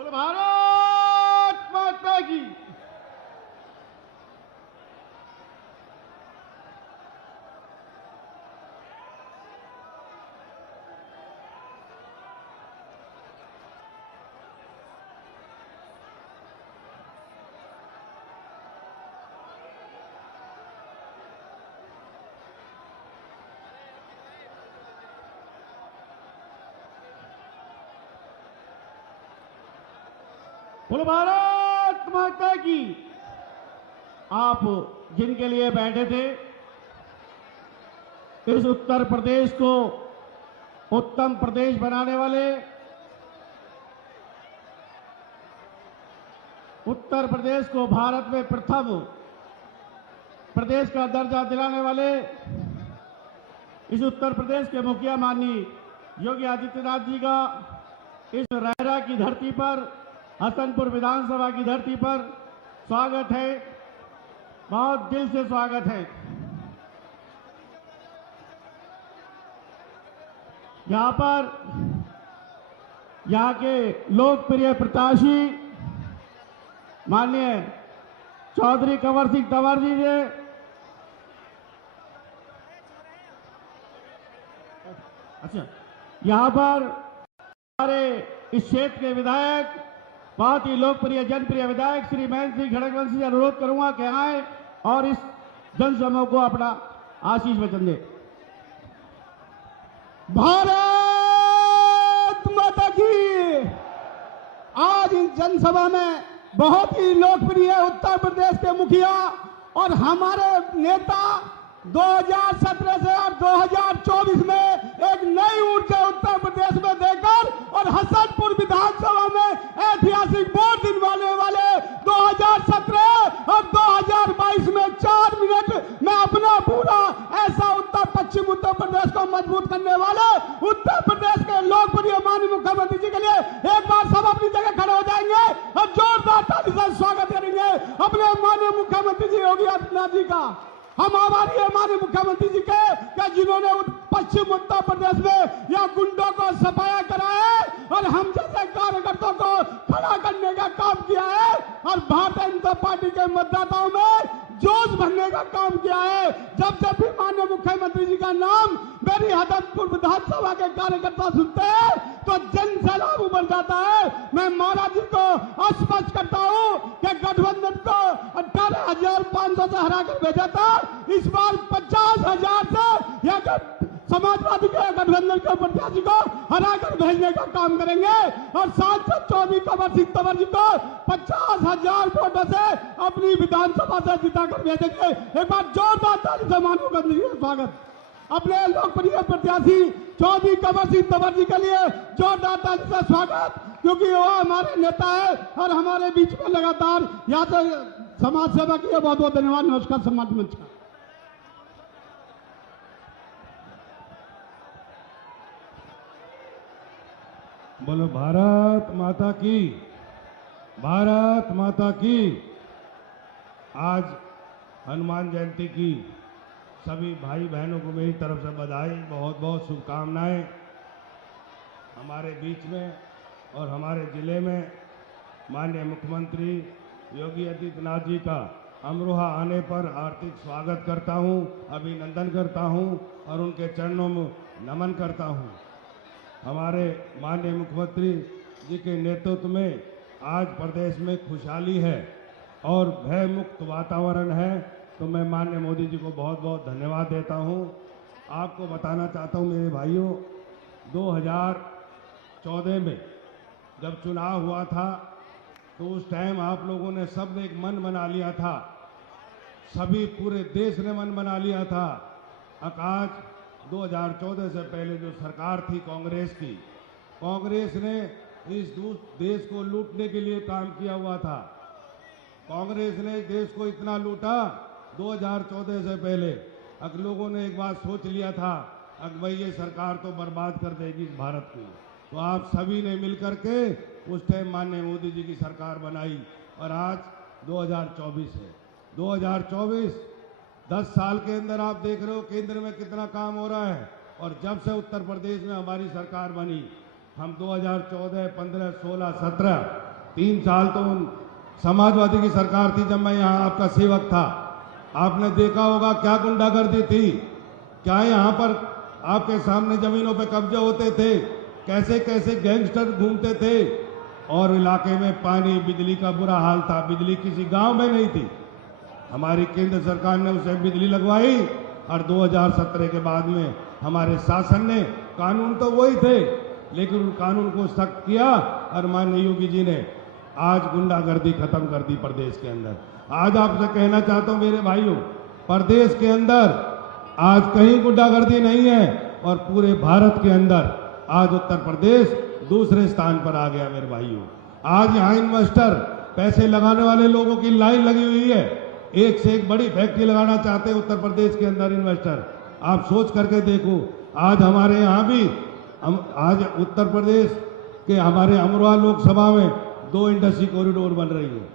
बोलो भारत माता की। बोलो भारत माता की। आप जिनके लिए बैठे थे, इस उत्तर प्रदेश को उत्तम प्रदेश बनाने वाले, उत्तर प्रदेश को भारत में प्रथम प्रदेश का दर्जा दिलाने वाले इस उत्तर प्रदेश के मुखिया माननीय योगी आदित्यनाथ जी का इस रहरा की धरती पर, हसनपुर विधानसभा की धरती पर स्वागत है। बहुत दिल से स्वागत है। यहां पर यहां के लोकप्रिय प्रत्याशी माननीय चौधरी कंवर सिंह तंवर जी ने यहां पर हमारे इस क्षेत्र के विधायक, बहुत ही लोकप्रिय जनप्रिय विधायक श्री महेंद्र सिंह खड़गवंशी से अनुरोध करूंगा कि आए और इस जनसमूह को अपना आशीष वचन दे। भारत माता की। आज इस जनसभा में बहुत ही लोकप्रिय उत्तर प्रदेश के मुखिया और हमारे नेता 2017 से और 2024 में एक नई ऊर्जा उत्तर प्रदेश में देकर और हसनपुर विधानसभा में ऐतिहासिक वोट दिलवाने वाले 2017 और 2022 में 4 मिनट में अपना पूरा ऐसा उत्तर पश्चिम उत्तर प्रदेश को मजबूत करने वाले उत्तर प्रदेश के लोकप्रिय माननीय मुख्यमंत्री जी के लिए एक बार सब अपनी जगह खड़े हो जाएंगे और जोरदार ताली से स्वागत करेंगे अपने माननीय मुख्यमंत्री जी योगी आदित्यनाथ जी का। हम आभारी है माननीय मुख्यमंत्री जी के जिन्होंने पश्चिम उत्तर प्रदेश में या गुंडों को सफाया करा है और हम जैसे कार्यकर्ताओं को खड़ा करने का काम किया है और भारतीय जनता पार्टी के मतदाताओं में जोश भरने का काम किया है। जब जब भी माननीय मुख्यमंत्री जी का नाम मेरी हसनपुर विधानसभा के कार्यकर्ता सुनते हैं तो जन सैलाब उमड़ जाता है। मैं महाराज जी को स्पष्ट करता हूं कि गठबंधन को 18,500 से हराकर भेजा था, इस बार 50,000 से या समाजवादी के गठबंधन के प्रत्याशी को हराकर भेजने का काम करेंगे और सांसद चौधरी कंवर सिंह तंवर जी को 50,000 वोटों से अपनी विधानसभा से जिताकर भेजेंगे। एक बार जोरदार ताली से माननीय मुख्यमंत्री का स्वागत। अपने लोकप्रिय प्रत्याशी चौधरी कंवर सिंह तंवर जी के लिए जोरदार ताली से स्वागत, क्योंकि वो हमारे नेता है और हमारे बीच में लगातार यहाँ से समाज सेवा की। बहुत बहुत धन्यवाद। नमस्कार। समाज मंच का बोलो भारत माता की। भारत माता की। आज हनुमान जयंती की सभी भाई बहनों को मेरी तरफ से बधाई, बहुत बहुत शुभकामनाएं। हमारे बीच में और हमारे जिले में माननीय मुख्यमंत्री योगी आदित्यनाथ जी का अमरोहा आने पर हार्दिक स्वागत करता हूं, अभिनंदन करता हूं और उनके चरणों में नमन करता हूं। हमारे माननीय मुख्यमंत्री जी के नेतृत्व में आज प्रदेश में खुशहाली है और भय मुक्त वातावरण है, तो मैं माननीय मोदी जी को बहुत बहुत धन्यवाद देता हूं। आपको बताना चाहता हूं मेरे भाइयों, 2014 में जब चुनाव हुआ था तो उस टाइम आप लोगों ने सब ने एक मन बना लिया था, सभी पूरे देश ने मन बना लिया था। आज 2014 से पहले जो सरकार थी कांग्रेस की, कांग्रेस ने इस देश को लूटने के लिए काम किया हुआ था। कांग्रेस ने देश को इतना लूटा 2014 से पहले, अब लोगों ने एक बात सोच लिया था अब भाई ये सरकार तो बर्बाद कर देगी इस भारत को। तो आप सभी ने मिलकर के उस टाइम माननीय मोदी जी की सरकार बनाई और आज 2024 है। 2024 10 साल के अंदर आप देख रहे हो केंद्र में कितना काम हो रहा है। और जब से उत्तर प्रदेश में हमारी सरकार बनी, हम 2014, 15, 16, 17 3 साल तो समाजवादी की सरकार थी जब मैं यहाँ आपका सेवक था। आपने देखा होगा क्या गुंडागर्दी थी, क्या यहाँ पर आपके सामने जमीनों पे कब्जे होते थे, कैसे कैसे गैंगस्टर घूमते थे, और इलाके में पानी बिजली का बुरा हाल था। बिजली किसी गांव में नहीं थी। हमारी केंद्र सरकार ने उसे बिजली लगवाई और 2017 के बाद में हमारे शासन ने, कानून तो वही थे लेकिन उन कानून को सख्त किया और माननीय योगी जी ने आज गुंडागर्दी खत्म कर दी प्रदेश के अंदर। आज आपसे कहना चाहता हूं मेरे भाइयों, प्रदेश के अंदर आज कहीं गुंडागर्दी नहीं है और पूरे भारत के अंदर आज उत्तर प्रदेश दूसरे स्थान पर आ गया मेरे भाइयों। आज यहाँ इन्वेस्टर, पैसे लगाने वाले लोगों की लाइन लगी हुई है। एक से एक बड़ी फैक्ट्री लगाना चाहते हैं उत्तर प्रदेश के अंदर इन्वेस्टर। आप सोच करके देखो, आज हमारे यहाँ भी आज उत्तर प्रदेश के हमारे अमरोहा लोकसभा में 2 इंडस्ट्री कॉरिडोर बन रही है।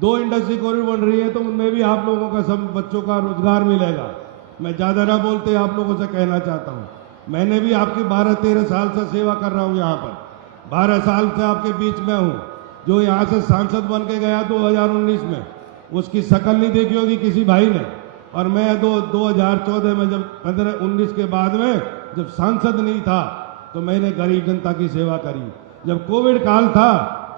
2 इंडस्ट्री कॉरिडोर बन रही है तो उनमें भी आप लोगों का, सब बच्चों का रोजगार मिलेगा। मैं ज्यादा ना बोलते आप लोगों से कहना चाहता हूँ, मैंने भी आपकी 12-13 साल से सेवा कर रहा हूँ यहाँ पर, 12 साल से आपके बीच में हूँ। जो यहाँ से सांसद बन के गया 2019 में, उसकी शक्ल नहीं देखी होगी किसी भाई ने। और मैं 2014 में जब 15-19 के बाद में जब सांसद नहीं था तो मैंने गरीब जनता की सेवा करी। जब कोविड काल था,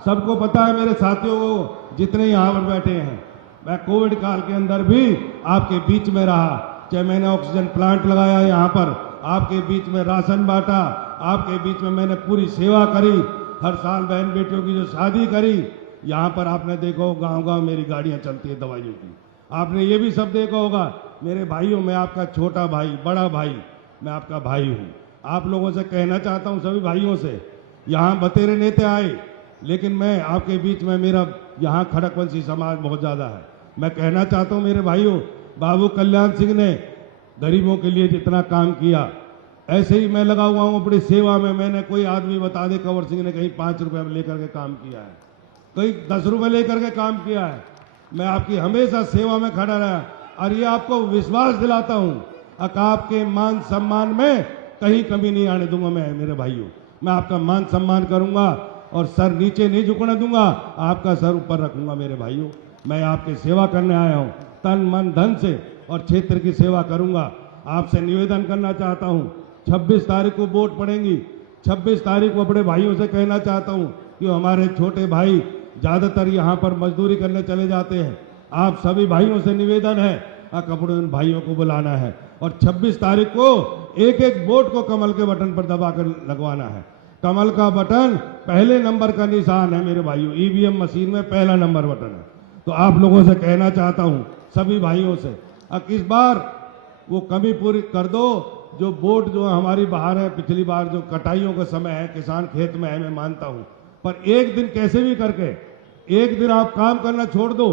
सबको पता है मेरे साथियों को जितने यहाँ पर बैठे हैं, मैं कोविड काल के अंदर भी आपके बीच में रहा। चाहे मैंने ऑक्सीजन प्लांट लगाया यहाँ पर, आपके बीच में राशन बांटा, आपके बीच में मैंने पूरी सेवा करी। हर साल बहन बेटियों की जो शादी करी, यहाँ पर आपने देखा हो गांव-गांव मेरी गाड़ियाँ चलती है दवाइयों की। आपने ये भी सब देखा होगा। मेरे भाइयों, मैं आपका छोटा भाई, बड़ा भाई, मैं आपका भाई हूँ। आप लोगों से कहना चाहता हूँ, सभी भाइयों से, यहाँ बतेरे नेता आए लेकिन मैं आपके बीच में, मेरा यहाँ खड़कवंशी समाज बहुत ज़्यादा है। मैं कहना चाहता हूँ मेरे भाइयों, बाबू कल्याण सिंह ने गरीबों के लिए जितना काम किया, ऐसे ही मैं लगा हुआ हूँ अपनी सेवा में। मैंने, कोई आदमी बता दे कंवर सिंह ने कहीं 5 रुपये में लेकर के काम किया है, कहीं 10 रुपये लेकर के काम किया है। मैं आपकी हमेशा सेवा में खड़ा रहा और ये आपको विश्वास दिलाता हूँ, आपके मान सम्मान में कहीं कमी नहीं आने दूंगा। मैं मेरे भाइयों, मैं आपका मान सम्मान करूंगा और सर नीचे नहीं झुकने दूंगा, आपका सर ऊपर रखूंगा। मेरे भाइयों, मैं आपकी सेवा करने आया हूं, तन मन धन से, और क्षेत्र की सेवा करूंगा। आपसे निवेदन करना चाहता हूं, 26 तारीख को वोट पड़ेंगी। 26 तारीख को अपने भाइयों से कहना चाहता हूं कि हमारे छोटे भाई ज्यादातर यहां पर मजदूरी करने चले जाते हैं। आप सभी भाइयों से निवेदन है, अपने उन भाइयों को बुलाना है और 26 तारीख को एक एक वोट को कमल के बटन पर दबाकर लगवाना है। कमल का बटन पहले नंबर का निशान है मेरे भाइयों, ईवीएम मशीन में पहला नंबर बटन है। तो आप लोगों से कहना चाहता हूं, सभी भाइयों से, अब इस बार वो कमी पूरी कर दो। जो वोट जो हमारी बाहर है, पिछली बार जो कटाइयों का समय है, किसान खेत में है, मैं मानता हूं, पर एक दिन कैसे भी करके एक दिन आप काम करना छोड़ दो।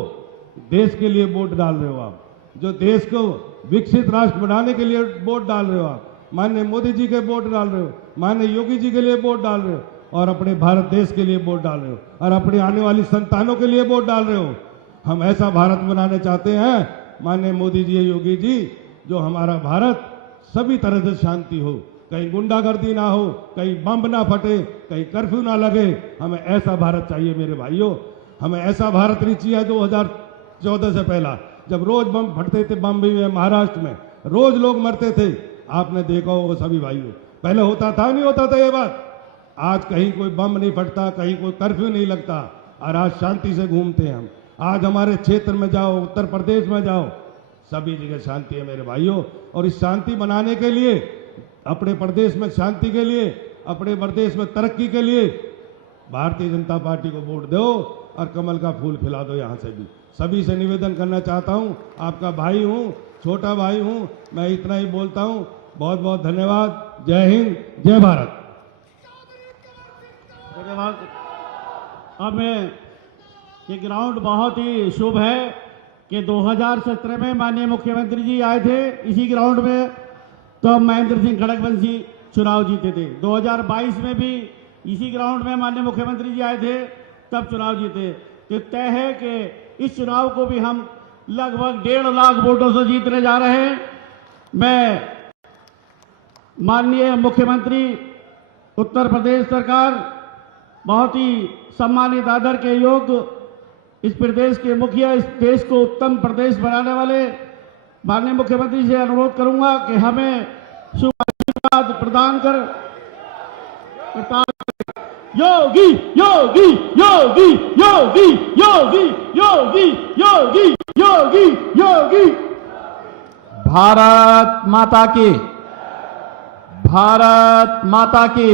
देश के लिए वोट डाल रहे हो आप, जो देश को विकसित राष्ट्र बनाने के लिए वोट डाल रहे हो आप, माननीय मोदी जी के वोट डाल रहे हो, माननीय योगी जी के लिए वोट डाल रहे हो, और अपने भारत देश के लिए वोट डाल रहे हो, और अपने आने वाली संतानों के लिए वोट डाल रहे हो। हम ऐसा भारत बनाने चाहते हैं माननीय मोदी जी, योगी जी, जो हमारा भारत सभी तरह से शांति हो, कहीं गुंडागर्दी ना हो, कहीं बम ना फटे, कहीं कर्फ्यू ना लगे। हमें ऐसा भारत चाहिए मेरे भाइयों। हमें ऐसा भारत नहीं चाहिए 2014 से पहला, जब रोज बम फटते थे बम्बई में, महाराष्ट्र में रोज लोग मरते थे। आपने देखा होगा सभी भाइयों, पहले होता था नहीं होता था ये बात। आज कहीं कोई बम नहीं फटता, कहीं कोई कर्फ्यू नहीं लगता, और आज शांति से घूमते हैं हम। आज हमारे क्षेत्र में जाओ, उत्तर प्रदेश में जाओ, सभी जगह शांति है मेरे भाइयों। और इस शांति बनाने के लिए, अपने प्रदेश में शांति के लिए, अपने प्रदेश में तरक्की के लिए भारतीय जनता पार्टी को वोट दो और कमल का फूल खिला दो। यहाँ से भी सभी से निवेदन करना चाहता हूँ, आपका भाई हूँ, छोटा भाई हूँ, मैं इतना ही बोलता हूँ। बहुत बहुत धन्यवाद। जय हिंद, जय भारत। धन्यवाद। अब ये ग्राउंड बहुत ही शुभ है कि 2017 में माननीय मुख्यमंत्री जी आए थे इसी ग्राउंड में, तो महेंद्र सिंह खड़गवंशी चुनाव जीते थे। 2022 में भी इसी ग्राउंड में माननीय मुख्यमंत्री जी आए थे, तब चुनाव जीते। तो तय है कि इस चुनाव को भी हम लगभग 1.5 लाख वोटों से जीतने जा रहे हैं। मैं माननीय मुख्यमंत्री उत्तर प्रदेश सरकार बहुत ही सम्मानित आदर के योग्य इस प्रदेश के मुखिया, इस देश को उत्तम प्रदेश बनाने वाले माननीय मुख्यमंत्री से अनुरोध करूंगा कि हमें शुभ आशीर्वाद प्रदान कर योगी योगी योगी योगी योगी योगी योगी योगी योगी। भारत माता की, भारत माता की,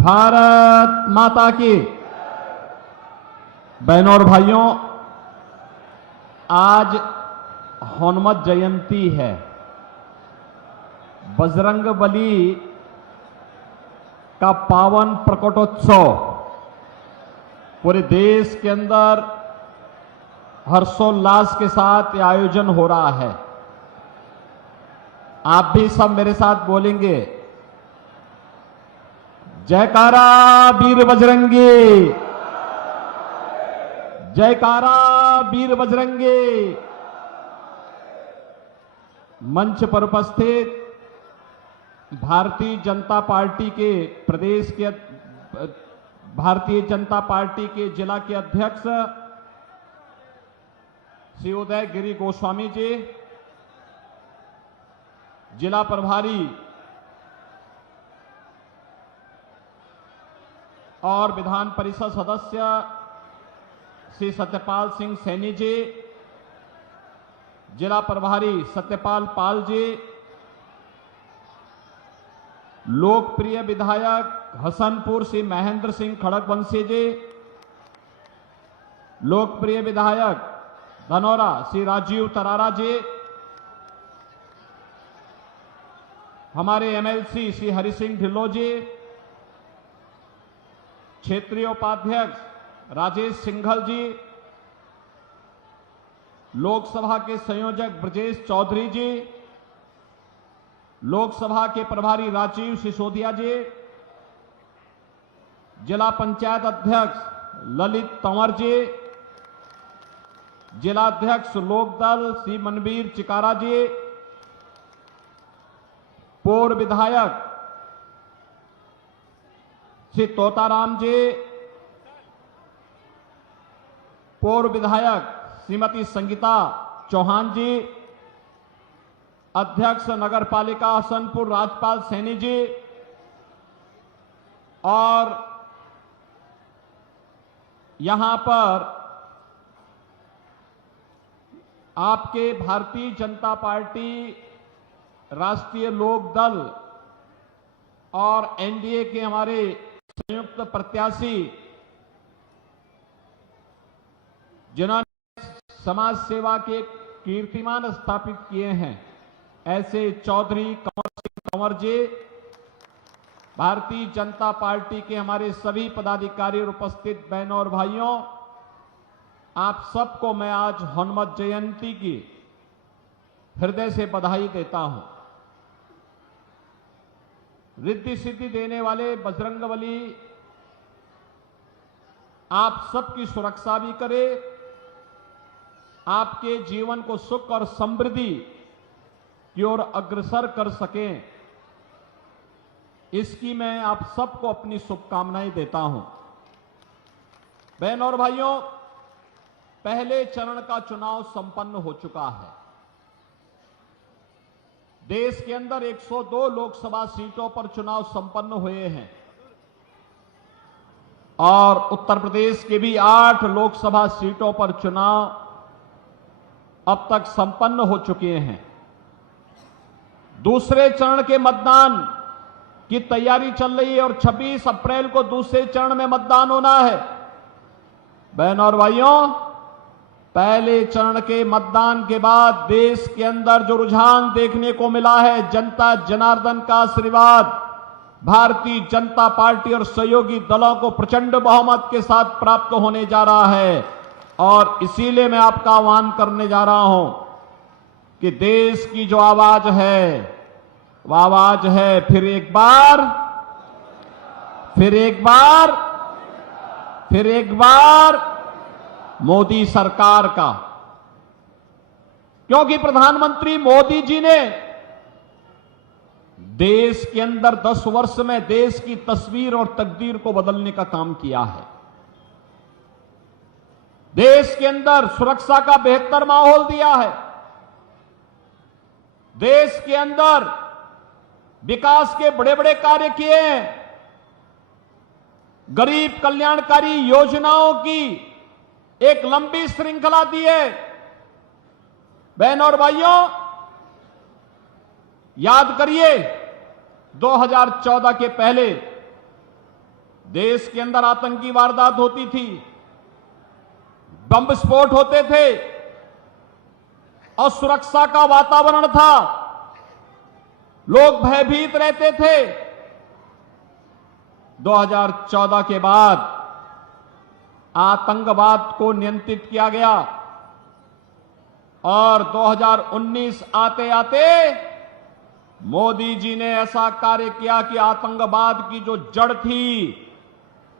भारत माता की। बहनों और भाइयों, आज हनुमत जयंती है। बजरंगबली का पावन प्रकटोत्सव पूरे देश के अंदर हर्षोल्लास के साथ ये आयोजन हो रहा है। आप भी सब मेरे साथ बोलेंगे, जयकारा वीर बजरंगी, जयकारा वीर बजरंगी। मंच पर उपस्थित भारतीय जनता पार्टी के प्रदेश के, भारतीय जनता पार्टी के जिला के अध्यक्ष श्री उदय गिरी गोस्वामी जी, जिला प्रभारी और विधान परिषद सदस्य श्री सत्यपाल सिंह सैनी जी, जिला प्रभारी सत्यपाल पाल जी, लोकप्रिय विधायक हसनपुर श्री महेंद्र सिंह खड़गवंशी जी, लोकप्रिय विधायक धनौरा श्री राजीव तरारा जी, हमारे एमएलसी श्री हरि सिंह ढिल्लों जी, क्षेत्रीय उपाध्यक्ष राजेश सिंघल जी, लोकसभा के संयोजक ब्रजेश चौधरी जी, लोकसभा के प्रभारी राजीव सिसोदिया जी, जिला पंचायत अध्यक्ष ललित तंवर जी, जिला अध्यक्ष लोकदल श्री मनवीर चिकारा जी, पूर्व विधायक श्री तोताराम जी, पूर्व विधायक श्रीमती संगीता चौहान जी, अध्यक्ष नगर पालिका हसनपुर राजपाल सैनी जी, और यहां पर आपके भारतीय जनता पार्टी, राष्ट्रीय लोक दल और एनडीए के हमारे संयुक्त प्रत्याशी जिन्होंने समाज सेवा के कीर्तिमान स्थापित किए हैं, ऐसे चौधरी कंवर सिंह कंवर जी, भारतीय जनता पार्टी के हमारे सभी पदाधिकारी और उपस्थित बहनों और भाइयों, आप सबको मैं आज हनुमत जयंती की हृदय से बधाई देता हूं। रिद्धि सिद्धि देने वाले बजरंगबली आप सबकी सुरक्षा भी करे, आपके जीवन को सुख और समृद्धि की ओर अग्रसर कर सकें, इसकी मैं आप सबको अपनी शुभकामनाएं देता हूं। बहनों और भाइयों, पहले चरण का चुनाव संपन्न हो चुका है। देश के अंदर 102 लोकसभा सीटों पर चुनाव संपन्न हुए हैं और उत्तर प्रदेश के भी 8 लोकसभा सीटों पर चुनाव अब तक संपन्न हो चुके हैं। दूसरे चरण के मतदान की तैयारी चल रही है और 26 अप्रैल को दूसरे चरण में मतदान होना है। बहनों और भाइयों, पहले चरण के मतदान के बाद देश के अंदर जो रुझान देखने को मिला है, जनता जनार्दन का आशीर्वाद भारतीय जनता पार्टी और सहयोगी दलों को प्रचंड बहुमत के साथ प्राप्त होने जा रहा है। और इसीलिए मैं आपका आह्वान करने जा रहा हूं कि देश की जो आवाज है, वह आवाज है फिर एक बार, फिर एक बार, फिर एक बार मोदी सरकार का। क्योंकि प्रधानमंत्री मोदी जी ने देश के अंदर 10 वर्ष में देश की तस्वीर और तकदीर को बदलने का काम किया है। देश के अंदर सुरक्षा का बेहतर माहौल दिया है। देश के अंदर विकास के बड़े बड़े कार्य किए हैं। गरीब कल्याणकारी योजनाओं की एक लंबी श्रृंखला दी है। बहनों और भाइयों, याद करिए 2014 के पहले देश के अंदर आतंकी वारदात होती थी, बम विस्फोट होते थे, असुरक्षा का वातावरण था, लोग भयभीत रहते थे। 2014 के बाद आतंकवाद को नियंत्रित किया गया और 2019 आते आते मोदी जी ने ऐसा कार्य किया कि आतंकवाद की जो जड़ थी,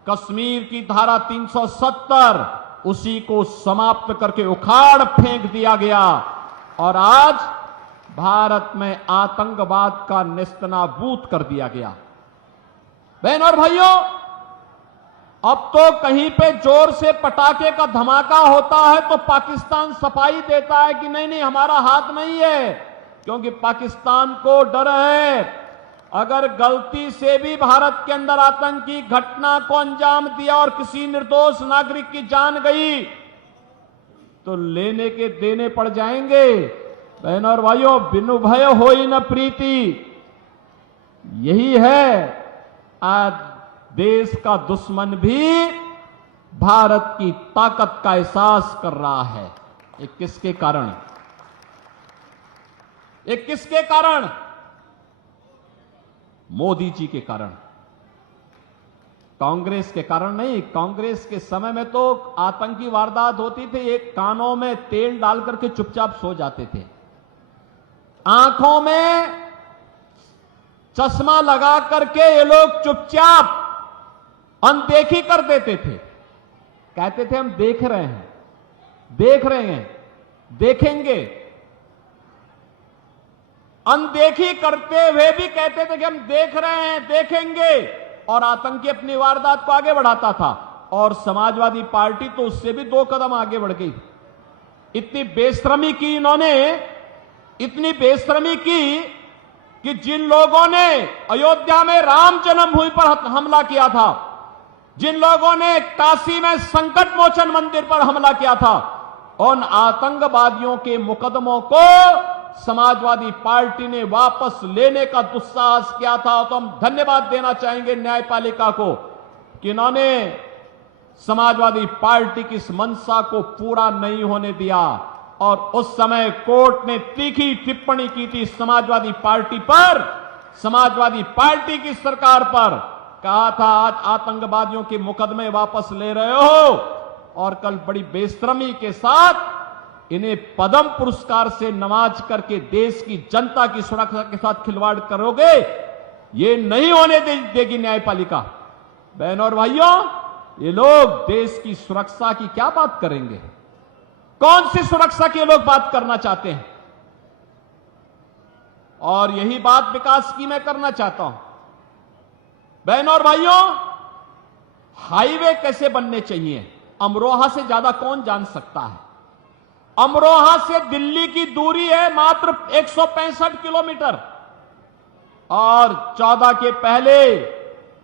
कश्मीर की धारा 370, उसी को समाप्त करके उखाड़ फेंक दिया गया और आज भारत में आतंकवाद का नेस्तनाबूद कर दिया गया। बहनों और भाइयों, अब तो कहीं पे जोर से पटाखे का धमाका होता है तो पाकिस्तान सफाई देता है कि नहीं नहीं हमारा हाथ नहीं है, क्योंकि पाकिस्तान को डर है अगर गलती से भी भारत के अंदर आतंकी घटना को अंजाम दिया और किसी निर्दोष नागरिक की जान गई तो लेने के देने पड़ जाएंगे। बहनों और भाइयों, बिनु भय होई न प्रीति, यही है आज देश का दुश्मन भी भारत की ताकत का एहसास कर रहा है। ये किसके कारण? ये किसके कारण? मोदी जी के कारण, कांग्रेस के कारण नहीं। कांग्रेस के समय में तो आतंकी वारदात होती थी, एक कानों में तेल डाल करके चुपचाप सो जाते थे, आंखों में चश्मा लगा करके ये लोग चुपचाप अनदेखी कर देते थे। कहते थे हम देख रहे हैं, देख रहे हैं, देखेंगे। अनदेखी करते हुए भी कहते थे कि हम देख रहे हैं, देखेंगे, और आतंकी अपनी वारदात को आगे बढ़ाता था। और समाजवादी पार्टी तो उससे भी 2 कदम आगे बढ़ गई। इतनी बेशर्मी की इन्होंने, इतनी बेशर्मी की कि जिन लोगों ने अयोध्या में राम जन्मभूमि पर हमला किया था, जिन लोगों ने काशी में संकट मोचन मंदिर पर हमला किया था, उन आतंकवादियों के मुकदमों को समाजवादी पार्टी ने वापस लेने का दुस्साहस किया था। तो हम धन्यवाद देना चाहेंगे न्यायपालिका को कि इन्होंने समाजवादी पार्टी की इस मंशा को पूरा नहीं होने दिया। और उस समय कोर्ट ने तीखी टिप्पणी की थी समाजवादी पार्टी पर, समाजवादी पार्टी की सरकार पर। कहा था आज आतंकवादियों के मुकदमे वापस ले रहे हो और कल बड़ी बेशर्मी के साथ इन्हें पद्म पुरस्कार से नवाज करके देश की जनता की सुरक्षा के साथ खिलवाड़ करोगे, ये नहीं होने देगी न्यायपालिका। बहनों और भाइयों, ये लोग देश की सुरक्षा की क्या बात करेंगे? कौन सी सुरक्षा की लोग बात करना चाहते हैं? और यही बात विकास की मैं करना चाहता हूं। बहनों और भाइयों, हाईवे कैसे बनने चाहिए, अमरोहा से ज्यादा कौन जान सकता है? अमरोहा से दिल्ली की दूरी है मात्र 165 किलोमीटर और 14 के पहले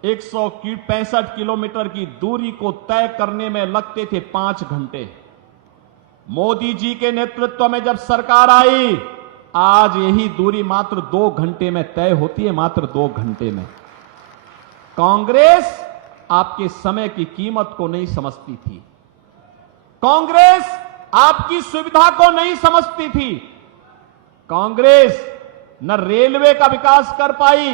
165 किलोमीटर की दूरी को तय करने में लगते थे 5 घंटे। मोदी जी के नेतृत्व में जब सरकार आई, आज यही दूरी मात्र 2 घंटे में तय होती है, मात्र 2 घंटे में। कांग्रेस आपके समय की कीमत को नहीं समझती थी, कांग्रेस आपकी सुविधा को नहीं समझती थी। कांग्रेस न रेलवे का विकास कर पाई,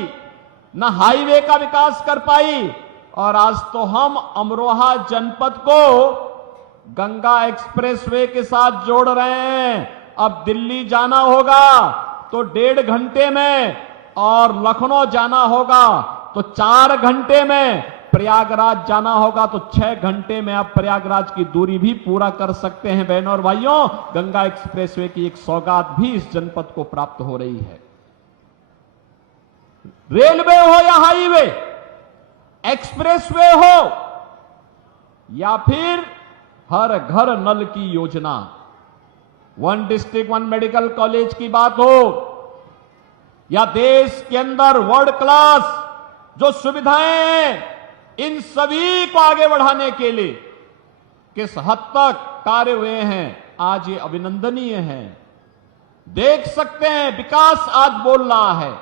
न हाईवे का विकास कर पाई, और आज तो हम अमरोहा जनपद को गंगा एक्सप्रेसवे के साथ जोड़ रहे हैं। अब दिल्ली जाना होगा तो 1.5 घंटे में, और लखनऊ जाना होगा तो 4 घंटे में, प्रयागराज जाना होगा तो 6 घंटे में आप प्रयागराज की दूरी भी पूरा कर सकते हैं। बहनों और भाइयों, गंगा एक्सप्रेसवे की एक सौगात भी इस जनपद को प्राप्त हो रही है। रेलवे हो या हाईवे, एक्सप्रेसवे हो या फिर हर घर नल की योजना, one district one medical college की बात हो या देश के अंदर वर्ल्ड क्लास जो सुविधाएं हैं, इन सभी को आगे बढ़ाने के लिए किस हद तक कार्य हुए हैं, आज ये अभिनंदनीय है। देख सकते हैं विकास आज बोल रहा है,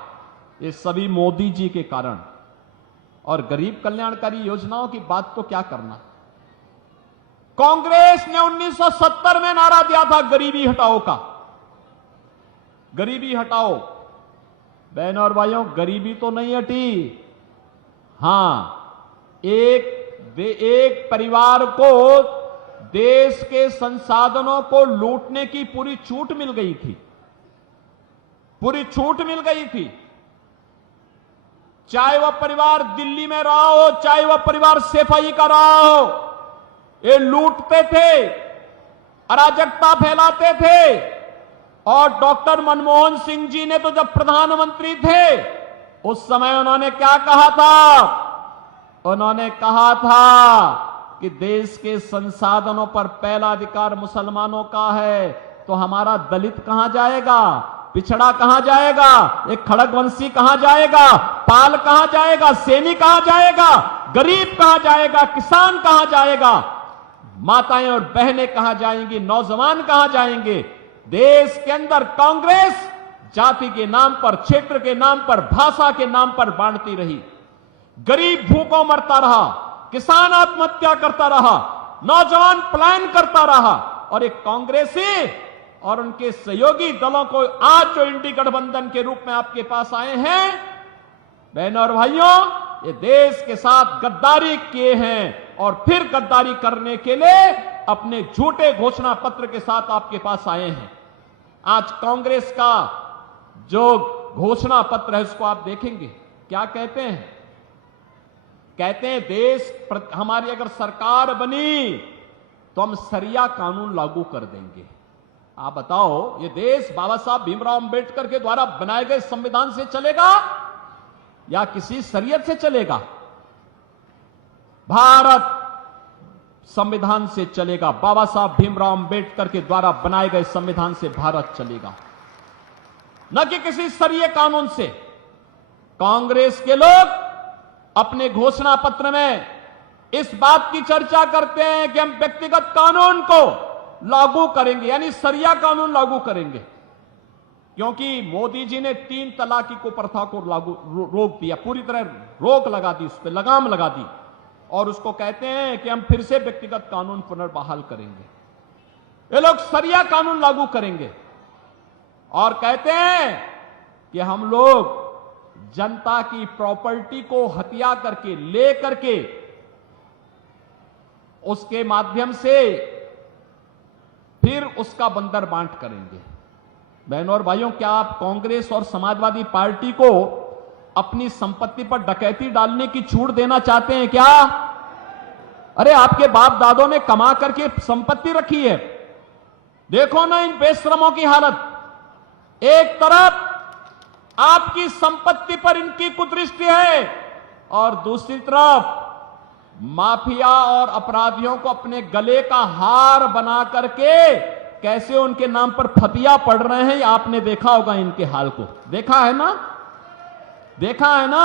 ये सभी मोदी जी के कारण। और गरीब कल्याणकारी योजनाओं की बात तो क्या करना। कांग्रेस ने 1970 में नारा दिया था गरीबी हटाओ का, गरीबी हटाओ। बहनों और भाइयों, गरीबी तो नहीं हटी। हां, एक परिवार को देश के संसाधनों को लूटने की पूरी छूट मिल गई थी, पूरी छूट मिल गई थी। चाहे वह परिवार दिल्ली में रहा हो, चाहे वह परिवार सफाई का रहा हो, ये लूटते थे, अराजकता फैलाते थे। और डॉक्टर मनमोहन सिंह जी ने तो जब प्रधानमंत्री थे उस समय उन्होंने क्या कहा था? उन्होंने कहा था कि देश के संसाधनों पर पहला अधिकार मुसलमानों का है, तो हमारा दलित कहां जाएगा, पिछड़ा कहां जाएगा, एक खड़गवंशी कहां जाएगा, पाल कहां जाएगा, सैनी कहां जाएगा, गरीब कहां जाएगा, किसान कहां जाएगा, माताएं और बहनें कहां जाएंगी, नौजवान कहां जाएंगे। देश के अंदर कांग्रेस जाति के नाम पर, क्षेत्र के नाम पर, भाषा के नाम पर बांटती रही। गरीब भूखों मरता रहा, किसान आत्महत्या करता रहा, नौजवान पलायन करता रहा। और एक कांग्रेसी और उनके सहयोगी दलों को आज जो इंडी गठबंधन के रूप में आपके पास आए हैं, बहनों और भाइयों, ये देश के साथ गद्दारी किए हैं और फिर गद्दारी करने के लिए अपने झूठे घोषणा पत्र के साथ आपके पास आए हैं। आज कांग्रेस का जो घोषणा पत्र है उसको आप देखेंगे, क्या कहते हैं? कहते हैं हमारी अगर सरकार बनी तो हम शरिया कानून लागू कर देंगे। आप बताओ, ये देश बाबा साहब भीमराव अंबेडकर के द्वारा बनाए गए संविधान से चलेगा या किसी शरीयत से चलेगा? भारत संविधान से चलेगा। बाबा साहब भीमराव अंबेडकर के द्वारा बनाए गए संविधान से भारत चलेगा, न कि किसी शरीय कानून से। कांग्रेस के लोग अपने घोषणा पत्र में इस बात की चर्चा करते हैं कि हम व्यक्तिगत कानून को लागू करेंगे, यानी शरिया कानून लागू करेंगे, क्योंकि मोदी जी ने 3 तलाक की प्रथा को रोक दिया, पूरी तरह रोक लगा दी, उस पर लगाम लगा दी। और उसको कहते हैं कि हम फिर से व्यक्तिगत कानून पुनर्बहाल करेंगे। ये लोग शरिया कानून लागू करेंगे और कहते हैं कि हम लोग जनता की प्रॉपर्टी को हत्या करके, ले करके उसके माध्यम से फिर उसका बंदर बांट करेंगे। बहनों और भाइयों, क्या आप कांग्रेस और समाजवादी पार्टी को अपनी संपत्ति पर डकैती डालने की छूट देना चाहते हैं क्या? अरे आपके बाप दादों ने कमा करके संपत्ति रखी है, देखो ना इन बेशरमों की हालत। एक तरफ आपकी संपत्ति पर इनकी कुदृष्टि है और दूसरी तरफ माफिया और अपराधियों को अपने गले का हार बना करके कैसे उनके नाम पर फतिया पड़ रहे हैं, आपने देखा होगा इनके हाल को। देखा है ना, देखा है ना।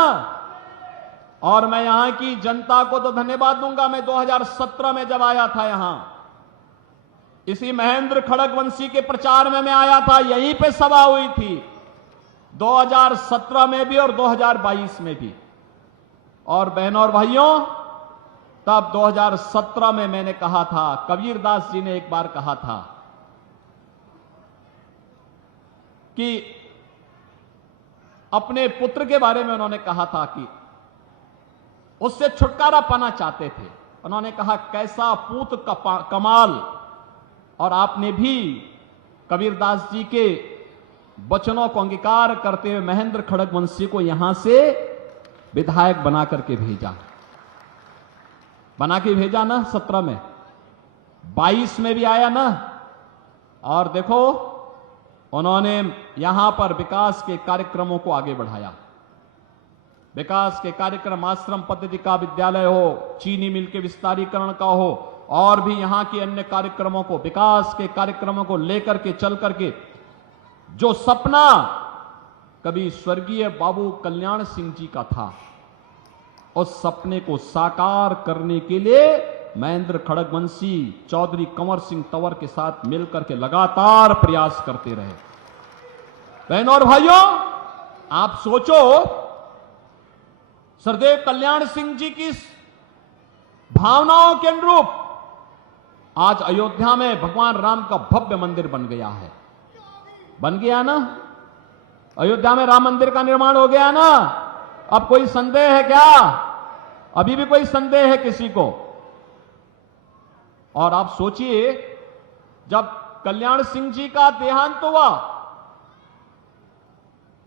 और मैं यहां की जनता को तो धन्यवाद दूंगा। मैं 2017 में जब आया था यहां, इसी महेंद्र खड़गवंशी के प्रचार में मैं आया था, यहीं पे सभा हुई थी 2017 में भी और 2022 में भी। और बहनों और भाइयों, तब 2017 में मैंने कहा था, कबीरदास जी ने एक बार कहा था कि अपने पुत्र के बारे में उन्होंने कहा था कि उससे छुटकारा पाना चाहते थे। उन्होंने कहा कैसा पूत कमाल। और आपने भी कबीरदास जी के वचनों को अंगीकार करते हुए महेंद्र खड़गवंशी को यहां से विधायक बना करके भेजा, बना के भेजा ना 17 में, 22 में भी आया ना। और देखो उन्होंने यहां पर विकास के कार्यक्रमों को आगे बढ़ाया। विकास के कार्यक्रम, आश्रम पद्धति का विद्यालय हो, चीनी मिल के विस्तारीकरण का हो, और भी यहां के अन्य कार्यक्रमों को, विकास के कार्यक्रमों को लेकर के चल करके जो सपना कभी स्वर्गीय बाबू कल्याण सिंह जी का था, उस सपने को साकार करने के लिए महेंद्र खड़गवंशी, चौधरी कंवर सिंह तंवर के साथ मिलकर के लगातार प्रयास करते रहे। बहनों और भाइयों, आप सोचो, सरदेव कल्याण सिंह जी की भावनाओं के अनुरूप आज अयोध्या में भगवान राम का भव्य मंदिर बन गया है। बन गया ना? अयोध्या में राम मंदिर का निर्माण हो गया ना? अब कोई संदेह है क्या? अभी भी कोई संदेह है किसी को? और आप सोचिए, जब कल्याण सिंह जी का देहांत हुआ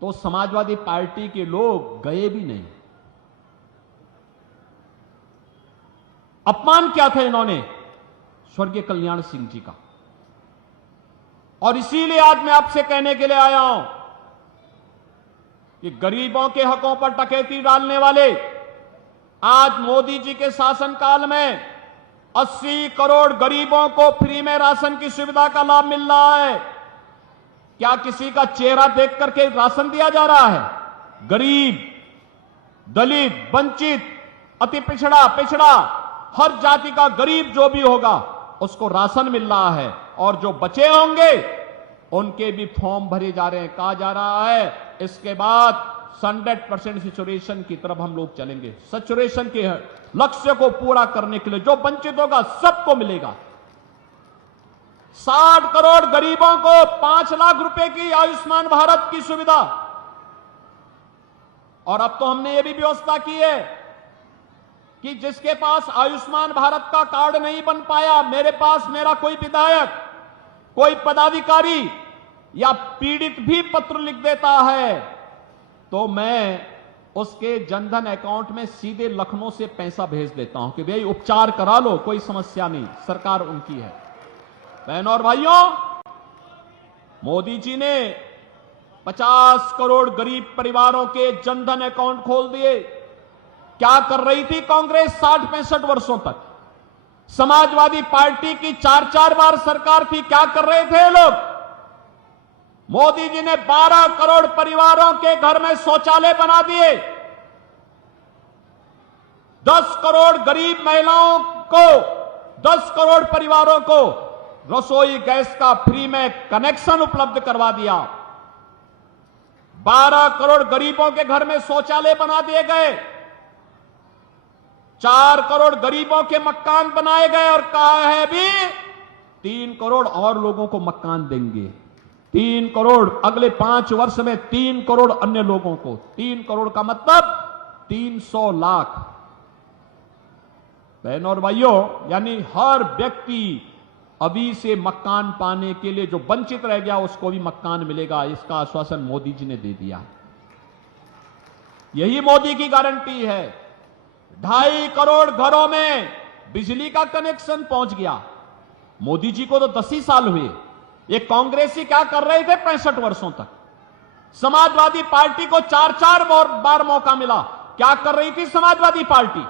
तो समाजवादी पार्टी के लोग गए भी नहीं। अपमान क्या था इन्होंने स्वर्गीय कल्याण सिंह जी का। और इसीलिए आज मैं आपसे कहने के लिए आया हूं कि गरीबों के हकों पर डकैती डालने वाले आज मोदी जी के शासनकाल में 80 करोड़ गरीबों को फ्री में राशन की सुविधा का लाभ मिल रहा है। क्या किसी का चेहरा देख करके राशन दिया जा रहा है? गरीब, दलित, वंचित, अति पिछड़ा हर जाति का गरीब जो भी होगा उसको राशन मिल रहा है। और जो बचे होंगे उनके भी फॉर्म भरे जा रहे हैं। कहा जा रहा है इसके बाद 100% सैचुरेशन की तरफ हम लोग चलेंगे। सैचुरेशन के लक्ष्य को पूरा करने के लिए जो वंचित होगा सबको मिलेगा। 60 करोड़ गरीबों को 5 लाख रुपए की आयुष्मान भारत की सुविधा। और अब तो हमने ये भी व्यवस्था की है कि जिसके पास आयुष्मान भारत का कार्ड नहीं बन पाया, मेरे पास मेरा कोई विधायक, कोई पदाधिकारी या पीड़ित भी पत्र लिख देता है तो मैं उसके जनधन अकाउंट में सीधे लखनऊ से पैसा भेज देता हूं कि भाई उपचार करा लो, कोई समस्या नहीं, सरकार उनकी है। बहनों और भाइयों, मोदी जी ने 50 करोड़ गरीब परिवारों के जनधन अकाउंट खोल दिए। क्या कर रही थी कांग्रेस 60-65 वर्षों तक? समाजवादी पार्टी की 4-4 बार सरकार थी, क्या कर रहे थे लोग? मोदी जी ने 12 करोड़ परिवारों के घर में शौचालय बना दिए। 10 करोड़ गरीब महिलाओं को, 10 करोड़ परिवारों को रसोई गैस का फ्री में कनेक्शन उपलब्ध करवा दिया। 12 करोड़ गरीबों के घर में शौचालय बना दिए गए। 4 करोड़ गरीबों के मकान बनाए गए और कहा है भी 3 करोड़ और लोगों को मकान देंगे। 3 करोड़ अगले 5 वर्ष में 3 करोड़ अन्य लोगों को। 3 करोड़ का मतलब 300 लाख। बहनों और भाइयों, यानी हर व्यक्ति अभी से मकान पाने के लिए जो वंचित रह गया उसको भी मकान मिलेगा। इसका आश्वासन मोदी जी ने दे दिया। यही मोदी की गारंटी है। 2.5 करोड़ घरों में बिजली का कनेक्शन पहुंच गया। मोदी जी को तो 10 ही साल हुए। ये कांग्रेसी क्या कर रहे थे 65 वर्षों तक? समाजवादी पार्टी को 4-4 बार मौका मिला। क्या कर रही थी समाजवादी पार्टी?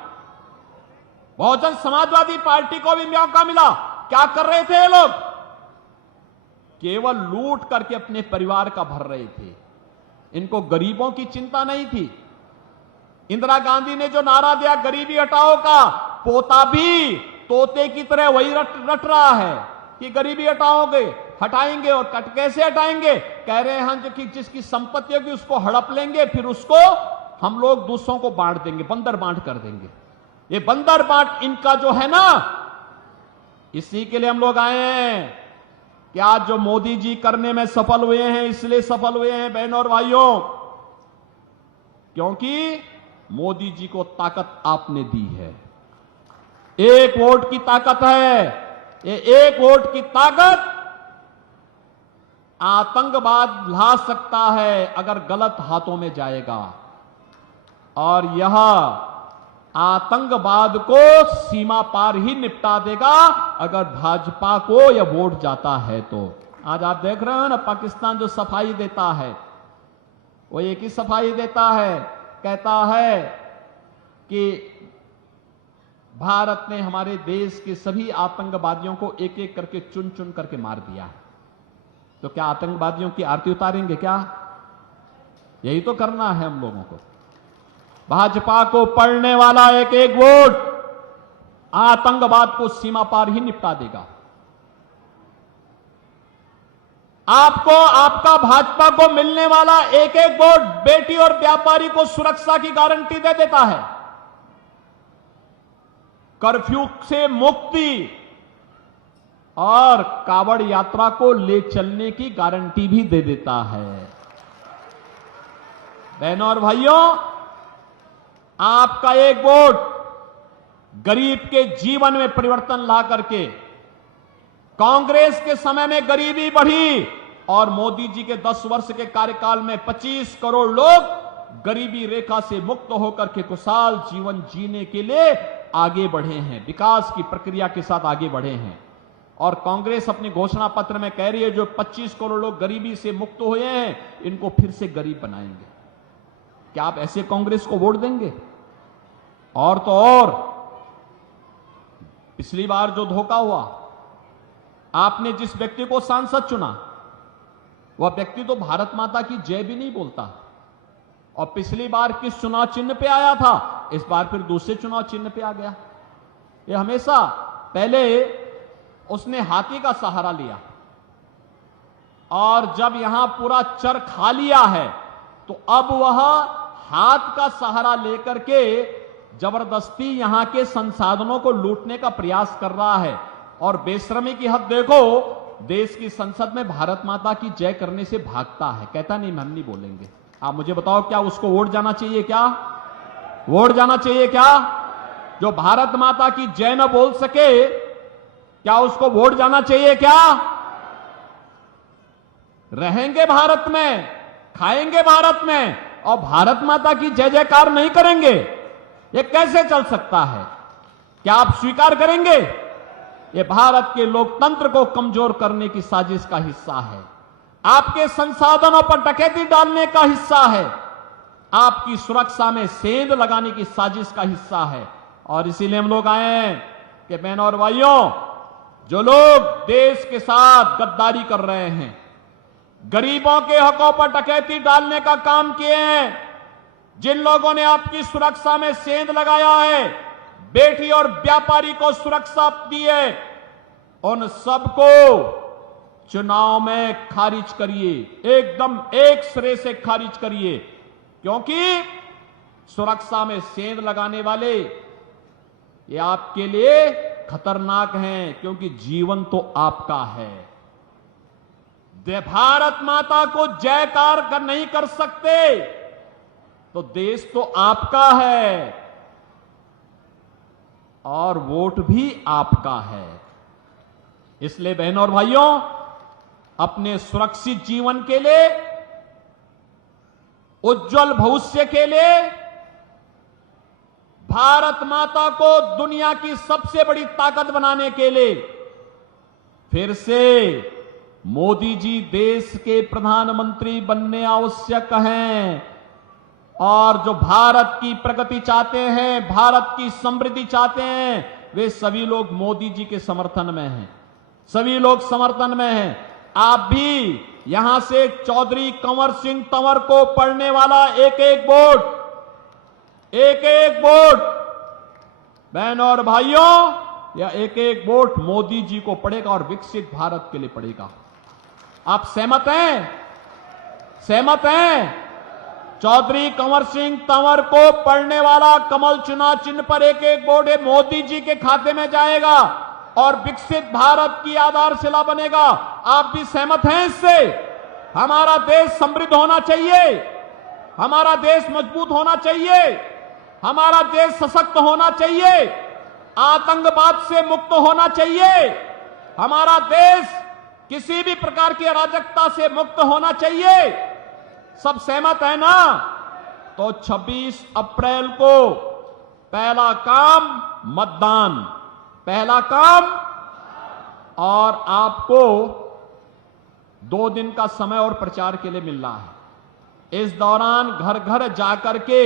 बहुजन समाजवादी पार्टी को भी मौका मिला। क्या कर रहे थे ये लोग? केवल लूट करके अपने परिवार का भर रहे थे। इनको गरीबों की चिंता नहीं थी। इंदिरा गांधी ने जो नारा दिया गरीबी हटाओ का, पोता भी तोते की तरह वही रट रहा है कि गरीबी हटाएंगे। और कट कैसे हटाएंगे? कह रहे हैं कि जिसकी संपत्ति होगी उसको हड़प लेंगे, फिर उसको हम लोग दूसरों को बांट देंगे, बंदर बांट कर देंगे। ये बंदर बांट इनका जो है ना, इसी के लिए हम लोग आए हैं कि आज जो मोदी जी करने में सफल हुए हैं, इसलिए सफल हुए हैं बहनों और भाइयों, क्योंकि मोदी जी को ताकत आपने दी है। 1 वोट की ताकत है। ये 1 वोट की ताकत आतंकवाद ला सकता है अगर गलत हाथों में जाएगा। और यह आतंकवाद को सीमा पार ही निपटा देगा अगर भाजपा को यह वोट जाता है तो। आज आप देख रहे हो ना, पाकिस्तान जो सफाई देता है वो एक ही सफाई देता है, कहता है कि भारत ने हमारे देश के सभी आतंकवादियों को एक एक करके चुन चुन करके मार दिया। तो क्या आतंकवादियों की आरती उतारेंगे क्या? यही तो करना है हम लोगों को। भाजपा को पड़ने वाला एक एक वोट आतंकवाद को सीमा पार ही निपटा देगा। आपको आपका भाजपा को मिलने वाला एक एक वोट बेटी और व्यापारी को सुरक्षा की गारंटी दे देता है, कर्फ्यू से मुक्ति और कावड़ यात्रा को ले चलने की गारंटी भी दे देता है। बहनों और भाइयों, आपका एक वोट गरीब के जीवन में परिवर्तन ला करके, कांग्रेस के समय में गरीबी बढ़ी और मोदी जी के 10 वर्ष के कार्यकाल में 25 करोड़ लोग गरीबी रेखा से मुक्त होकर के खुशहाल जीवन जीने के लिए आगे बढ़े हैं, विकास की प्रक्रिया के साथ आगे बढ़े हैं। और कांग्रेस अपने घोषणा पत्र में कह रही है जो 25 करोड़ लोग गरीबी से मुक्त हुए हैं, इनको फिर से गरीब बनाएंगे। क्या आप ऐसे कांग्रेस को वोट देंगे? और तो और, पिछली बार जो धोखा हुआ, आपने जिस व्यक्ति को सांसद चुना वह व्यक्ति तो भारत माता की जय भी नहीं बोलता। और पिछली बार किस चुनाव चिन्ह पे आया था, इस बार फिर दूसरे चुनाव चिन्ह पे आ गया। ये हमेशा पहले उसने हाथी का सहारा लिया और जब यहां पूरा चर खा लिया है तो अब वह हाथ का सहारा लेकर के जबरदस्ती यहां के संसाधनों को लूटने का प्रयास कर रहा है। और बेशर्मी की हद देखो, देश की संसद में भारत माता की जय करने से भागता है, कहता नहीं हम नहीं बोलेंगे। आप मुझे बताओ, क्या उसको वोट जाना चाहिए? क्या वोट जाना चाहिए? क्या जो भारत माता की जय न बोल सके, क्या उसको वोट जाना चाहिए? क्या रहेंगे भारत में, खाएंगे भारत में और भारत माता की जय जयकार नहीं करेंगे? ये कैसे चल सकता है? क्या आप स्वीकार करेंगे? ये भारत के लोकतंत्र को कमजोर करने की साजिश का हिस्सा है, आपके संसाधनों पर डकैती डालने का हिस्सा है, आपकी सुरक्षा में सेंध लगाने की साजिश का हिस्सा है। और इसीलिए हम लोग आए हैं कि बहनों और भाइयों, जो लोग देश के साथ गद्दारी कर रहे हैं, गरीबों के हकों पर डकैती डालने का काम किए हैं, जिन लोगों ने आपकी सुरक्षा में सेंध लगाया है, बेटी और व्यापारी को सुरक्षा दी है, उन सबको चुनाव में खारिज करिए, एकदम एक सिरे से खारिज करिए। क्योंकि सुरक्षा में सेंध लगाने वाले ये आपके लिए खतरनाक हैं, क्योंकि जीवन तो आपका है। भारत माता को जयकार नहीं कर सकते तो देश तो आपका है और वोट भी आपका है। इसलिए बहनों और भाइयों, अपने सुरक्षित जीवन के लिए, उज्जवल भविष्य के लिए, भारत माता को दुनिया की सबसे बड़ी ताकत बनाने के लिए फिर से मोदी जी देश के प्रधानमंत्री बनने आवश्यक हैं। और जो भारत की प्रगति चाहते हैं, भारत की समृद्धि चाहते हैं, वे सभी लोग मोदी जी के समर्थन में हैं, सभी लोग समर्थन में हैं। आप भी यहां से चौधरी कंवर सिंह तंवर को पढ़ने वाला एक एक वोट, एक एक वोट, बहनों और भाइयों, या एक एक वोट मोदी जी को पड़ेगा और विकसित भारत के लिए पड़ेगा। आप सहमत हैं? सहमत हैं? चौधरी कंवर सिंह तंवर को पढ़ने वाला कमल चुनाव चिन्ह पर एक एक वोट मोदी जी के खाते में जाएगा और विकसित भारत की आधारशिला बनेगा। आप भी सहमत हैं इससे? हमारा देश समृद्ध होना चाहिए, हमारा देश मजबूत होना चाहिए, हमारा देश सशक्त होना चाहिए, आतंकवाद से मुक्त होना चाहिए, हमारा देश किसी भी प्रकार की अराजकता से मुक्त होना चाहिए। सब सहमत है ना? तो 26 अप्रैल को पहला काम मतदान, पहला काम। और आपको 2 दिन का समय और प्रचार के लिए मिल रहा है। इस दौरान घर घर जाकर के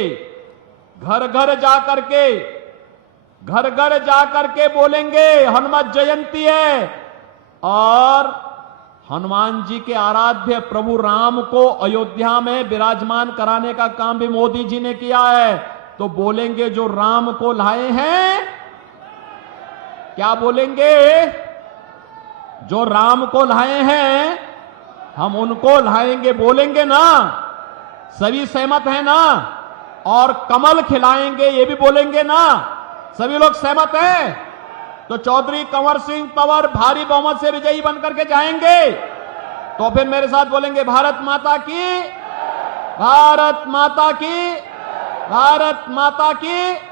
घर घर जा करके बोलेंगे हनुमत जयंती है, और हनुमान जी के आराध्य प्रभु राम को अयोध्या में विराजमान कराने का काम भी मोदी जी ने किया है। तो बोलेंगे जो राम को लाए हैं, क्या बोलेंगे? जो राम को लाए हैं हम उनको लाएंगे, बोलेंगे ना? सभी सहमत हैं ना? और कमल खिलाएंगे, ये भी बोलेंगे ना? सभी लोग सहमत हैं? तो चौधरी कंवर सिंह तंवर भारी बहुमत से विजयी बनकर के जाएंगे। तो फिर मेरे साथ बोलेंगे भारत माता की, भारत माता की, भारत माता की।